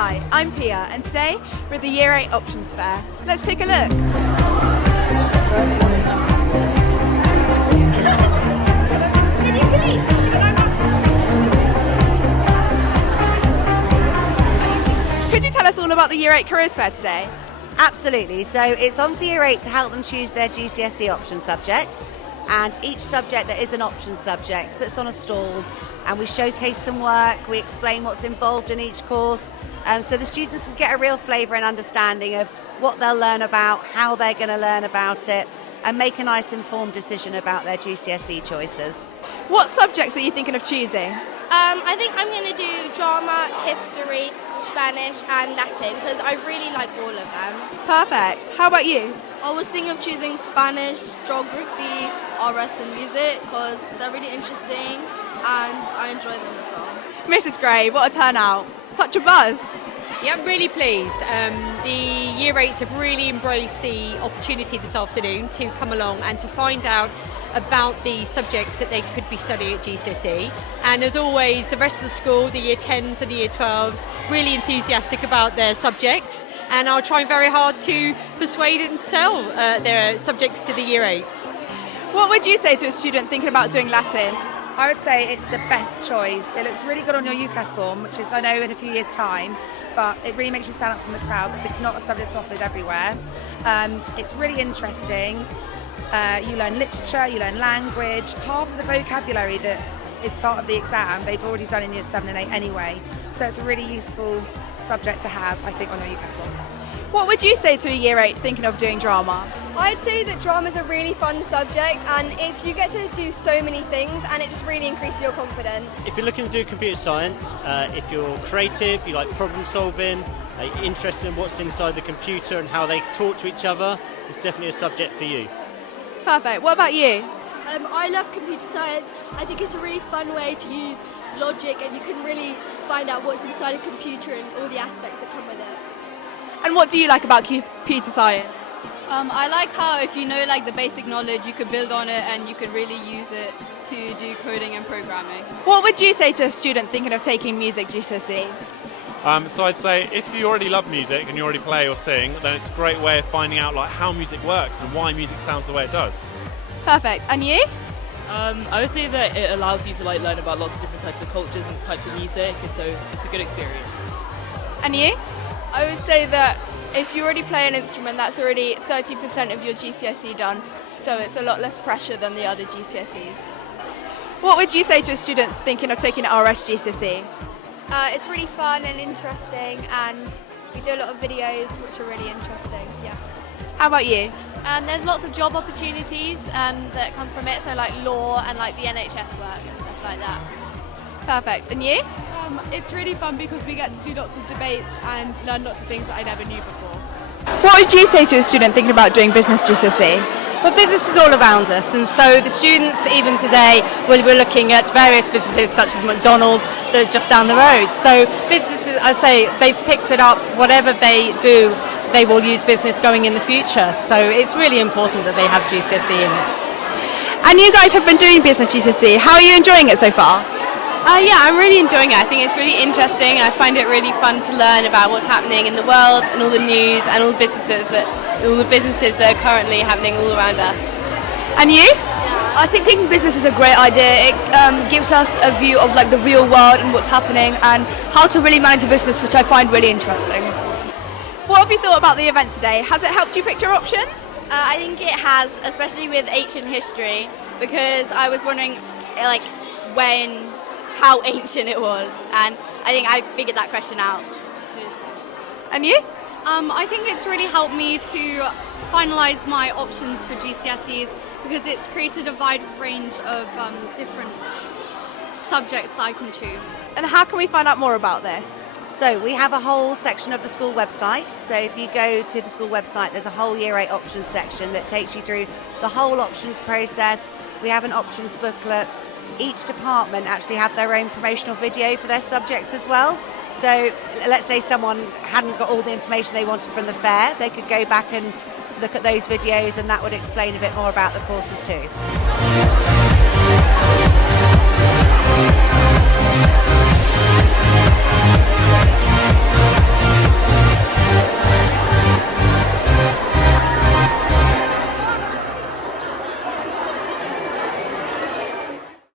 Hi, I'm Pia and today we're at the Year 8 Options Fair. Let's take a look. Could you tell us all about the Year 8 Careers Fair today? Absolutely. So it's on for Year 8 to help them choose their GCSE option subjects. And each subject that is an option subject puts on a stall and we showcase some work, we explain what's involved in each course, so the students can get a real flavour and understanding of what they'll learn about, how they're going to learn about it, and make a nice informed decision about their GCSE choices. What subjects are you thinking of choosing? I think I'm going to do drama, history, Spanish and Latin because I really like all of them. Perfect. How about you? I was thinking of choosing Spanish, geography, RS and music because they're really interesting and I enjoy them as well. Mrs. Gray, what a turnout. Such a buzz. Yeah, I'm really pleased. The Year 8s have really embraced the opportunity this afternoon to come along and to find out about the subjects that they could be studying at GCSE. And as always, the rest of the school, the Year 10s and the Year 12s, really enthusiastic about their subjects and are trying very hard to persuade and sell their subjects to the Year 8s. What would you say to a student thinking about doing Latin? I would say it's the best choice. It looks really good on your UCAS form, which is, I know, in a few years' time, but it really makes you stand out from the crowd because it's not a subject that's offered everywhere. It's really interesting. You learn literature, you learn language. Half of the vocabulary that is part of the exam, they've already done in years 7 and 8 anyway. So it's a really useful subject to have, I think, on your UCAS form. What would you say to a Year 8 thinking of doing drama? I'd say that drama is a really fun subject and you get to do so many things and it just really increases your confidence. If you're looking to do computer science, if you're creative, you like problem solving, you're interested in what's inside the computer and how they talk to each other, it's definitely a subject for you. Perfect. What about you? I love computer science. I think it's a really fun way to use logic and you can really find out what's inside a computer and all the aspects that come with it. And what do you like about computer science? I like how if you know like the basic knowledge, you could build on it and you could really use it to do coding and programming. What would you say to a student thinking of taking music GCSE? So I'd say if you already love music and you already play or sing, then it's a great way of finding out like how music works and why music sounds the way it does. Perfect. And you? I would say that it allows you to like learn about lots of different types of cultures and types of music, and so it's a good experience. And you? I would say that if you already play an instrument, that's already 30% of your GCSE done, so it's a lot less pressure than the other GCSEs. What would you say to a student thinking of taking RS GCSE? It's really fun and interesting and we do a lot of videos which are really interesting, yeah. How about you? There's lots of job opportunities that come from it, so like law and like the NHS work and stuff like that. Perfect. And you? It's really fun because we get to do lots of debates and learn lots of things that I never knew before. What would you say to a student thinking about doing business GCSE? Well, business is all around us, and so the students, even today, we're looking at various businesses such as McDonald's that's just down the road. So businesses, I'd say, they've picked it up. Whatever they do, they will use business going in the future. So it's really important that they have GCSE in it. And you guys have been doing business GCSE. How are you enjoying it so far? Yeah, I'm really enjoying it. I think it's really interesting and I find it really fun to learn about what's happening in the world and all the news and all the businesses that are currently happening all around us. And you? I think taking business is a great idea. It gives us a view of like the real world and what's happening and how to really manage a business, which I find really interesting. What have you thought about the event today? Has it helped you pick your options? I think it has, especially with ancient history, because I was wondering like how ancient it was, and I think I figured that question out. And you? I think it's really helped me to finalise my options for GCSEs because it's created a wide range of different subjects that I can choose. And how can we find out more about this? So we have a whole section of the school website. So if you go to the school website, there's a whole Year 8 options section that takes you through the whole options process. We have an options booklet. Each department actually have their own promotional video for their subjects as well. So let's say someone hadn't got all the information they wanted from the fair, they could go back and look at those videos and that would explain a bit more about the courses too.